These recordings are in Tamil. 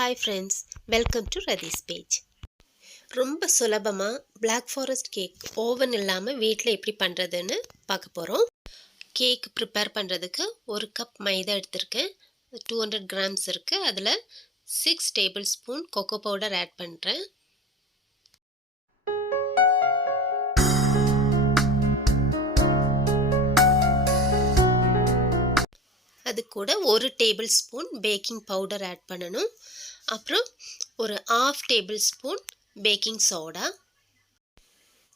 Hi friends, welcome to Radhi's page. ரொம்ப சுலபமா Black Forest கேக் ஓவன் இல்லாம வீட்ல எப்படி பண்றதுன்னு பார்க்க போறோம். கேக் ப்ரிப்பேர் பண்றதுக்கு 1 கப் மைதா எடுத்துர்க்கேன். 200 grams இருக்கு. அதுல 6 tablespoon cocoa powder ஆட் பண்றேன். அது கூட 1 tablespoon பேக்கிங் பவுடர் ஆட் பண்ணனும். அப்புறம் ஒரு 1/2 tablespoon பேக்கிங் சோடா.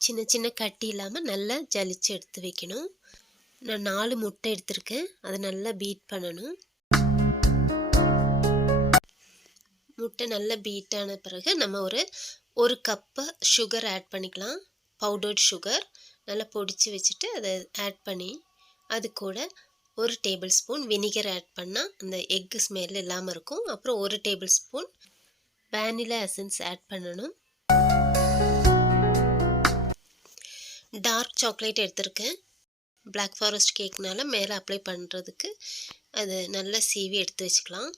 சின்ன சின்ன கட்டி இல்லாம நல்லா ஜலிச்சு எடுத்து வைக்கணும். நான் 4 முட்டை எடுத்துர்க்கேன். அதை நல்லா பீட் பண்ணனும். முட்டை நல்லா பீட் ஆன பிறகு நம்ம ஒரு கப் sugar ஆட் பண்ணிக்கலாம். பவுடர்ட் sugar நல்லா பொடிச்சு வச்சிட்டு அதை ஆட் பண்ணி அது கூட 1 tablespoon வினிகர் ஆட் பண்ணா அந்த எக் ஸ்மெல் இல்லாம இருக்கும். அப்புறம் 1 tablespoon vanilla essence ஆட் பண்ணனும். டார்க் சாக்லேட் எடுத்துர்க்கேன். Black Forest கேக்னால மேல அப்ளை பண்றதுக்கு அது நல்லா சீவி எடுத்து வச்சுக்கலாம்.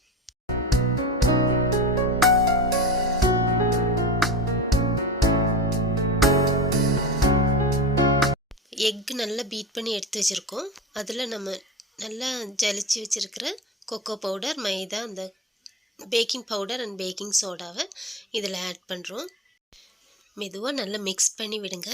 எக் நல்லா பீட் பண்ணி எடுத்து வச்சிருக்கோம். அதுல நம்ம நல்லா ஜலிச்சு வச்சிருக்கிற கோகோ பவுடர், மைதா, அந்த பேக்கிங் பவுடர் அண்ட் பேக்கிங் சோடாவை இதில் ஆட் பண்ணுறோம். மெதுவாக நல்லா மிக்ஸ் பண்ணி விடுங்க.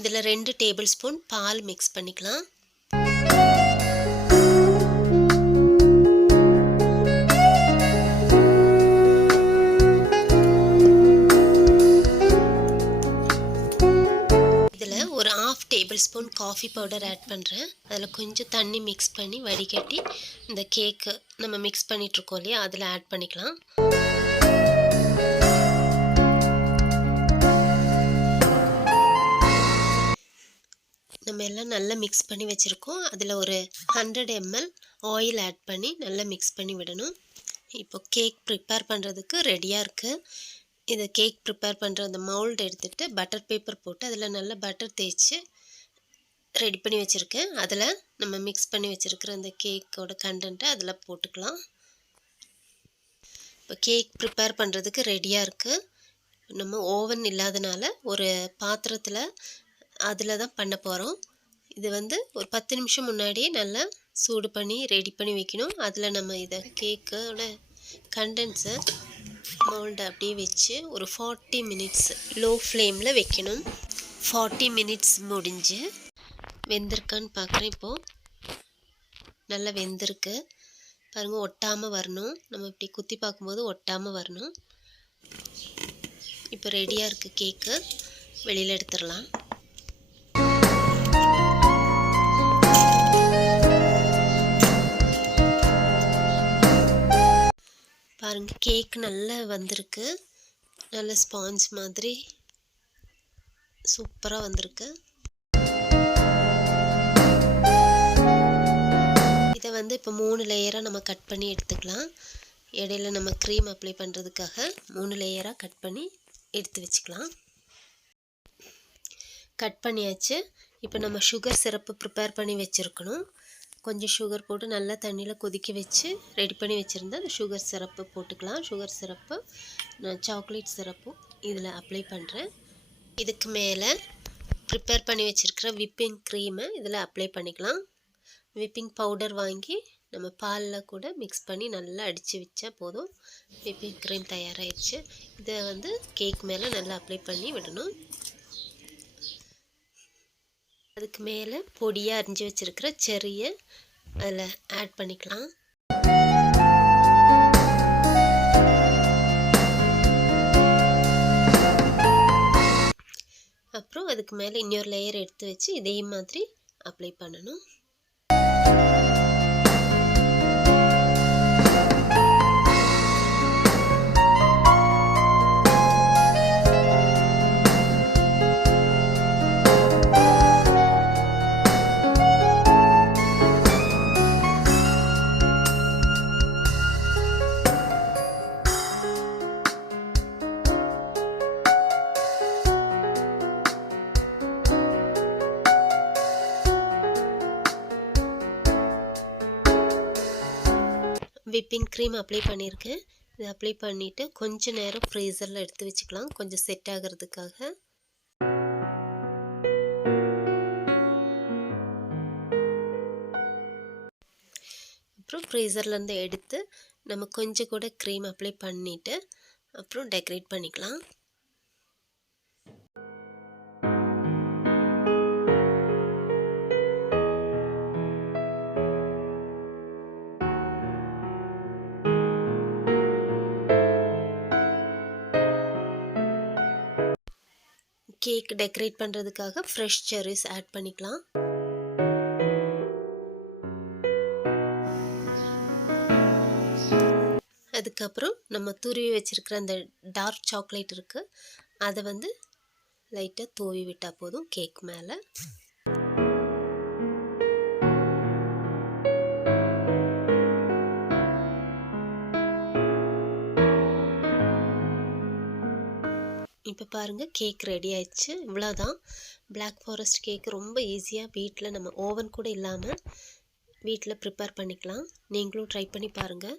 இதில் 2 tablespoon பால் மிக்ஸ் பண்ணிக்கலாம். ஒரு 1/2 tablespoon காஃபி பவுடர் ஆட் பண்ணுறேன். அதில் கொஞ்சம் தண்ணி மிக்ஸ் பண்ணி வடிகட்டி இந்த கேக்கு நம்ம மிக்ஸ் பண்ணிகிட்ருக்கோம் இல்லையா, அதில் ஆட் பண்ணிக்கலாம். நம்ம எல்லாம் நல்லா மிக்ஸ் பண்ணி வச்சுருக்கோம். அதில் ஒரு 100 ml ஆயில் ஆட் பண்ணி நல்லா மிக்ஸ் பண்ணி விடணும். இப்போ கேக் ப்ரிப்பேர் பண்ணுறதுக்கு ரெடியாக இருக்குது. இதை கேக் ப்ரிப்பேர் பண்ணுற அந்த மவுல்டு எடுத்துகிட்டு பட்டர் பேப்பர் போட்டு அதில் நல்லா பட்டர் தேய்ச்சி ரெடி பண்ணி வச்சுருக்கேன். அதில் நம்ம மிக்ஸ் பண்ணி வச்சுருக்கிற அந்த கேக்கோட கண்டென்ட்டை அதில் போட்டுக்கலாம். இப்போ கேக் ப்ரிப்பேர் பண்ணுறதுக்கு ரெடியாக இருக்குது. நம்ம ஓவன் இல்லாதனால ஒரு பாத்திரத்தில் அதில் தான் பண்ண போகிறோம். இது ஒரு 10 நிமிஷம் முன்னாடியே நல்லா சூடு பண்ணி ரெடி பண்ணி வைக்கணும். அதில் நம்ம இதை கேக்கோட கண்டென்ட்ஸை மோல்டு அப்படியே வச்சு ஒரு 40 மினிட்ஸ் லோ ஃப்ளேமில் வைக்கணும். 40 மினிட்ஸ் முடிஞ்சு வெந்திருக்கான்னு பார்க்குறேன். இப்போது நல்லா வெந்திருக்கு பாருங்கள். ஒட்டாமல் வரணும். நம்ம இப்படி குத்தி பார்க்கும்போது ஒட்டாமல் வரணும். இப்போ ரெடியாக இருக்குது கேக்கு. வெளியில் எடுத்துடலாம். பாருங்கள், கேக் நல்லா வந்திருக்கு. நல்ல ஸ்பாஞ்ச் மாதிரி சூப்பராக வந்திருக்கு. இதை இப்போ 3 லேயராக நம்ம கட் பண்ணி எடுத்துக்கலாம். இடையில நம்ம க்ரீம் அப்ளை பண்ணுறதுக்காக 3 லேயராக கட் பண்ணி எடுத்து வச்சுக்கலாம். கட் பண்ணியாச்சு. இப்போ நம்ம சுகர் சிரப்பு ப்ரிப்பேர் பண்ணி வச்சுருக்கணும். கொஞ்சம் சுகர் போட்டு நல்லா தண்ணியில் கொதிக்க வச்சு ரெடி பண்ணி வச்சுருந்தா அந்த சுகர் சிரப்பு போட்டுக்கலாம். சுகர் சிரப்பு நான் சாக்லேட் சிரப்பும் இதில் அப்ளை பண்ணுறேன். இதுக்கு மேலே ப்ரிப்பேர் பண்ணி வச்சுருக்கிற விப்பிங் க்ரீமை இதில் அப்ளை பண்ணிக்கலாம். விப்பிங் பவுடர் வாங்கி நம்ம பாலில் கூட மிக்ஸ் பண்ணி நல்லா அடித்து வச்சா போதும். விப்பிங் க்ரீம் தயாராகிடுச்சு. இதை கேக் மேலே நல்லா அப்ளை பண்ணி விடணும். அதுக்கு மேலே பொடியாக அரிஞ்சு வச்சுருக்கிற செர்ரியை அதில் ஆட் பண்ணிக்கலாம். அப்புறம் அதுக்கு மேலே இன்னொரு லேயர் எடுத்து வச்சு இதே மாதிரி அப்ளை பண்ணணும். விப்பிங் க்ரீம் அப்ளை பண்ணியிருக்கேன். இதை அப்ளை பண்ணிவிட்டு கொஞ்சம் நேரம் ஃப்ரீசரில் எடுத்து வச்சுக்கலாம், கொஞ்சம் செட் ஆகிறதுக்காக. அப்புறம் ஃப்ரீசர்லேருந்து எடுத்து நம்ம கொஞ்சம் கூட க்ரீம் அப்ளை பண்ணிவிட்டு அப்புறம் டெக்கரேட் பண்ணிக்கலாம். கேக் டெக்கரேட் பண்ணுறதுக்காக ஃப்ரெஷ் செர்ரிஸ் ஆட் பண்ணிக்கலாம். அதுக்கப்புறம் நம்ம துருவி வச்சுருக்கிற அந்த டார்க் சாக்லேட் இருக்குது, அதை வந்து லைட்டாக தூவி விட்டால் போதும் கேக் மேலே. இப்போ பாருங்கள், கேக் ரெடி ஆயிடுச்சு. இவ்வளோதான். பிளாக் ஃபாரஸ்ட் கேக் ரொம்ப ஈஸியாக வீட்டில் நம்ம ஓவன் கூட இல்லாமல் வீட்டில் ப்ரிப்பேர் பண்ணிக்கலாம். நீங்களும் ட்ரை பண்ணி பாருங்கள்.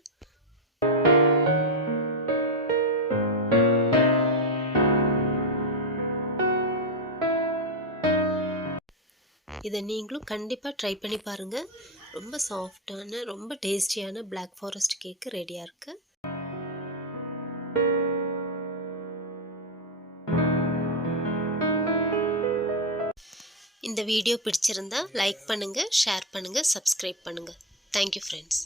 இதை நீங்களும் கண்டிப்பாக ட்ரை பண்ணி பாருங்கள். ரொம்ப சாஃப்டான ரொம்ப டேஸ்டியான பிளாக் ஃபாரஸ்ட் கேக்கு ரெடியாக இருக்குது. இந்த வீடியோ பிடிச்சிருந்தா லைக் பண்ணுங்கள், ஷேர் பண்ணுங்கள், சப்ஸ்கிரைப் பண்ணுங்கள். Thank you friends.